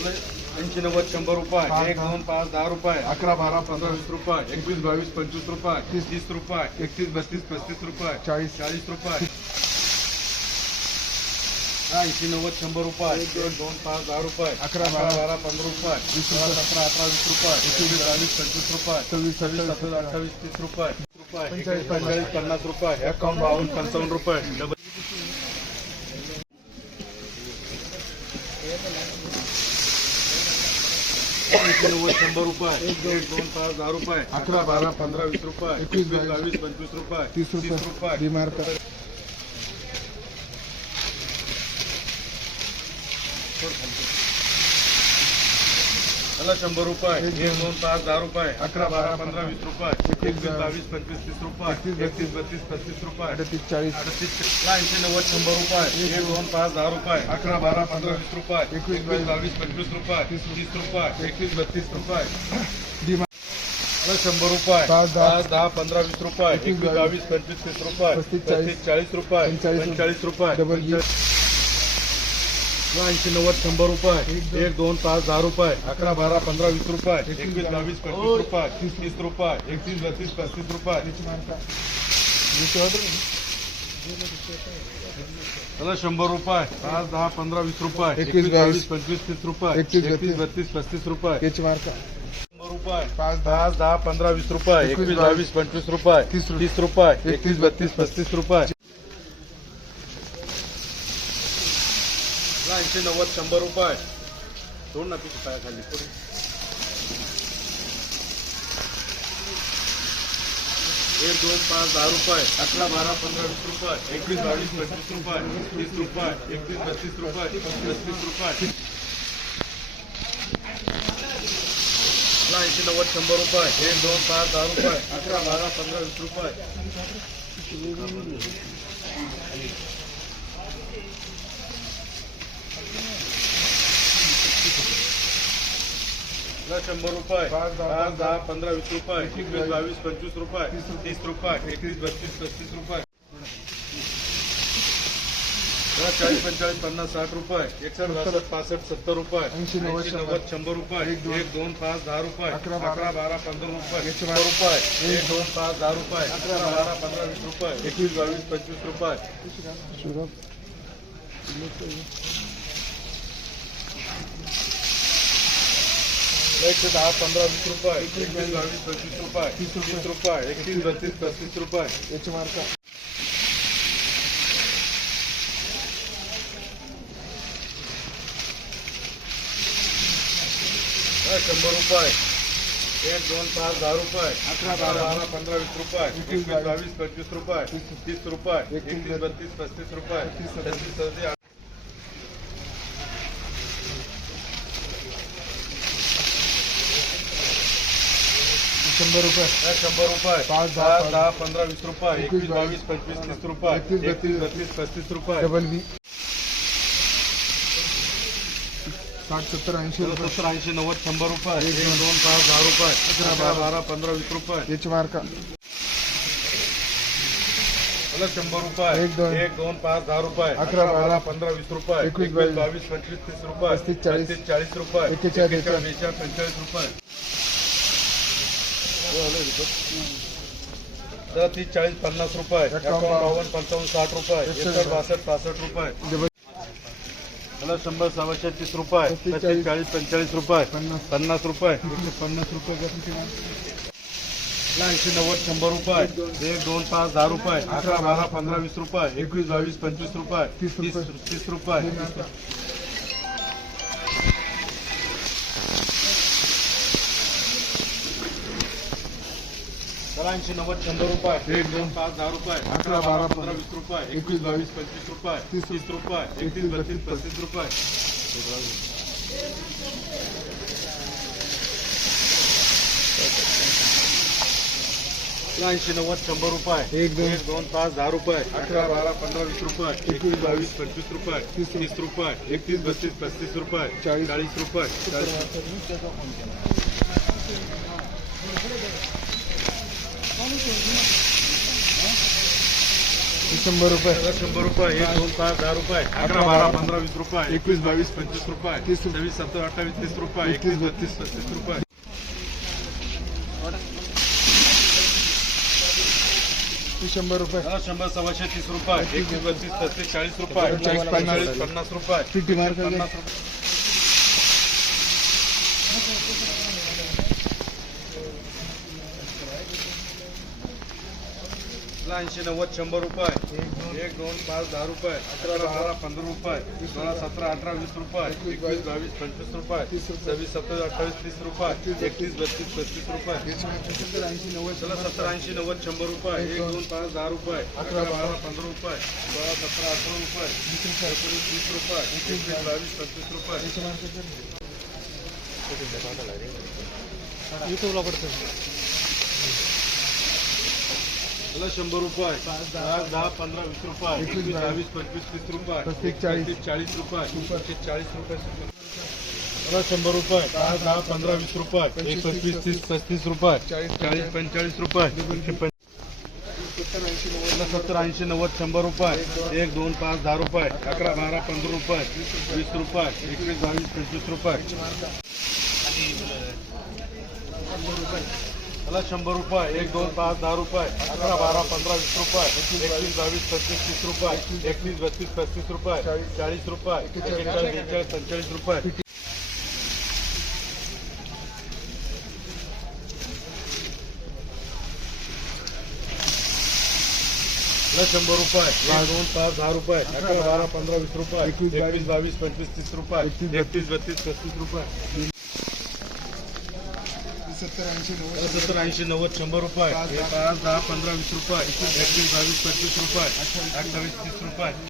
ऐंशी नव्वद शंभर रुपये एक दोन पाच दहा रुपये अकरा बारा पंधरा. वीस रुपये एकवीस बावीस पंचवीस रुपये तीस. तीस रुपये एकतीस बत्तीस पस्तीस रुपये चाळीस. चाळीस रुपये. ऐंशी नव्वद शंभर रुपये एक दोन पाच दहा रुपये अकरा, बारा, बारा पंधरा रुपये वीस रुपये. सतरा अठरा वीस रुपये एकवीस बावीस. पंचवीस रुपये सव्वीस सव्वीस सत्तावीस अठ्ठावीस तीस रुपये रुपये पंचेचाळीस, पंचेचाळीस पन्नास रुपये एकावन्न बावन्न पंचावन्न रुपये डबल नव्वद शंभर रुपये. एक दोन पाच दहा रुपये. अकरा बारा पंधरा वीस रुपये. एकवीस, बावीस पंचवीस रुपये. तीस रुपये. डिमार्क मला शंभर रुपये एक दोन पाच दहा रुपये अकरा बारा पंधरा वीस रुपये एकवीस, एकवीस बावीस पंचवीस तीस रुपये एकतीस, बत्तीस पस्तीस रुपये अडतीस चाळीस. अडतीस ऐंशी नव्वद शंभर रुपये एक दोन पाच दहा रुपये अकरा बारा पंधरा वीस रुपये एकवीस, एकवीस बावीस. पंचवीस रुपये तीस तीस रुपये एकवीस बत्तीस रुपये. शंभर रुपये पाच, दहा. पंधरा वीस रुपये एकवीस, एकवीस बावीस. पंचवीस तीस रुपये पस्तीस, चाळीस. रुपये पंचेचाळीस, पंचेचाळीस रुपये. डबल. ऐंशी नव्वद शंभर रुपये एक दोन पाच दहा रुपये अकरा बारा पंधरा वीस रुपये एकवीस बावीस पंचवीस रुपये तीस तीस रुपये एकतीस बत्तीस पस्तीस रुपये. शंभर रुपये पाच दहा पंधरा वीस रुपये एकवीस, एकवीस बावीस पंचवीस तीस रुपये एकतीस, एकतीस बत्तीस. पस्तीस रुपये. शंभर रुपये पाच दहा दहा पंधरा वीस रुपये एकवीस, एकवीस बावीस पंचवीस रुपये तीस. तीस रुपये एकतीस बत्तीस पस्तीस रुपये. ऐंशी नव्वद शंभर रुपये. सोड ना तुझ्या पायाखाली पुढे. एक, दोन, पाच, दहा रुपये. अकरा, बारा, पंधरा, वीस रुपये. एकवीस, बावीस, पंचवीस रुपये. तीस रुपये. एकतीस बत्तीस रुपये. पस्तीस रुपये. ऐंशी नव्वद शंभर रुपये. एक, दोन, पाच, दहा रुपये. अकरा, बारा, पंधरा, वीस रुपये. शंभर रुपये पाच, दहा, पंधरा वीस रुपये एकवीस बावीस पंचवीस रुपये तीस रुपये. एकतीस बत्तीस पस्तीस रुपये. चाळीस पंचेचाळीस पन्नास साठ रुपये. एकसष्ट बासष्ट पासष्ट सत्तर रुपये. ऐंशी, नव्वद, शंभर. रुपये. एक, दोन. पाच दहा रुपये. अकरा, बारा. अकरा बारा पंधरा रुपये. एकशे शंभर रुपये. एक दोन. पाच दहा रुपये. अकरा बारा. पंधरा वीस रुपये. एकवीस बावीस पंचवीस रुपये. एकशे दहा पंधरा वीस रुपये एकवीस बावीस पंचवीस रुपये तीस रुपये एकतीस बत्तीस पस्तीस रुपये एच मार्क शंभर रुपये एक दोन पाच दहा रुपये अकरा बारा बारा पंधरा वीस रुपये एकवीस बावीस पंचवीस रुपये तीस रुपये एकतीस बत्तीस पस्तीस रुपये शंभर रुपये. शंभर रुपये. पाच, दहा, दहा पंधरा वीस रुपये. एकवीस, बावीस पंचवीस तीस रुपये. एकतीस, बत्तीस, बत्तीस पस्तीस रुपये. डबल बी साठ सत्तर ऐंशी रुपये. सत्तर ऐंशी नव्वद शंभर रुपये. एक दोन पाच दहा रुपये. अकरा बारा. पंधरा वीस रुपये. एच मार्क शंभर रुपये. एक, दोन. एक दोन पाच दहा रुपये. अकरा, बारा, पंधरा वीस रुपये. एकवीस, बावीस, पंचवीस तीस रुपये. पस्तीस, चाळीस, चाळीस रुपये. एक्केचाळीस बेचाळीस पंचेचाळीस रुपये. दहा तीस चाळीस पन्नास रुपये. बावन्न पंचावन्न साठ रुपये. एकसष्ट बासष्ट पासष्ट रुपये. मला शंभर सव्वाशे तीस रुपये. चाळीस पंचेचाळीस रुपये. पन्नास. रुपये. एकशे पन्नास रुपये ऐंशी नव्वद शंभर रुपये. एक दोन. पाच दहा रुपये. अकरा बारा पंधरा वीस रुपये. एकवीस बावीस पंचवीस रुपये. तीस रुपये. तीस रुपये. ऐंशी नव्वद शंभर रुपये. एक दोन. पाच दहा रुपये. अकरा, बारा, पंधरा वीस रुपये. एकवीस बावीस पंचवीस रुपये. तीस तीस रुपये. एकतीस बत्तीस पस्तीस रुपये. ऐंशी नव्वद शंभर रुपये. एक, दोन. दोन पाच दहा रुपये. अकरा बारा पंधरा वीस रुपये. एकवीस बावीस पंचवीस रुपये. तीस तीस रुपये. एकतीस बत्तीस पस्तीस रुपये. चाळीस. चाळीस रुपये. शंभर रुपये। शंभर रुपये एक दोन पाच दहा रुपये अकरा बारा पंधरा वीस रुपये एकवीस बावीस पंचवीस रुपये। तीस सव्वीस सत्तर अठ्ठावीस तीस रुपये एकतीस बत्तीस। पस्तीस रुपये. शंभर रुपये। शंभर सव्वाशे तीस रुपये एकवीस बत्तीस पस्तीस चाळीस रुपये चाळीस, पन्नास. पन्नास रुपये. पन्नास रुपये. ऐंशी नव्वद शंभर रुपये एक दोन पाच दहा रुपये अकरा बारा पंधरा रुपये सोळा सतरा अठरा वीस रुपये एकवीस बावीस पंचवीस रुपये सव्वीस सत्तावीस अठ्ठावीस तीस रुपये एकतीस बत्तीस पस्तीस रुपये ऐंशी नव्वद चला सतरा ऐंशी नव्वद शंभर रुपये एक दोन पाच दहा रुपये अकरा बारा पंधरा रुपये सोळा सतरा अठरा रुपये वीस एकोणीस वीस रुपये एकवीस बावीस पंचवीस रुपये. युट्यूबला पडतं चला शंभर रुपये पाच दहा पंधरा वीस रुपये एकवीस, बावीस पंचवीस तीस रुपये पस्तीस, चाळीस. चाळीस रुपये पस्तीस चाळीस रुपये चला शंभर रुपये पाच दहा पंधरा वीस रुपये एक पंचवीस तीस पस्तीस रुपये चाळीस, चाळीस पंचेचाळीस रुपये सत्तर ऐंशी नव्वद. चला सत्तर ऐंशी नव्वद शंभर रुपये एक दोन पाच दहा रुपये अकरा बारा पंधरा रुपये वीस रुपये एकवीस बावीस पंचवीस रुपये. चला शंभर रुपये एक दोन पाच दहा रुपये अकरा बारा पंधरा वीस रुपये एकवीस बावीस पस्तीस तीस रुपये एकवीस बत्तीस पस्तीस रुपये चाळीस रुपये पंचेचाळीस रुपये. शंभर रुपये दोन पाच दहा रुपये अकरा बारा पंधरा वीस रुपये एकवीस, बावीस, पंचवीस तीस रुपये एकतीस बत्तीस पस्तीस रुपये. सत्तर ऐंशी नव्वद सत्तर ऐंशी नव्वद शंभर रुपये. पाच दहा पंधरा वीस रुपये. एकवीस बावीस पंचवीस रुपये. अठ्ठावीस तीस रुपये.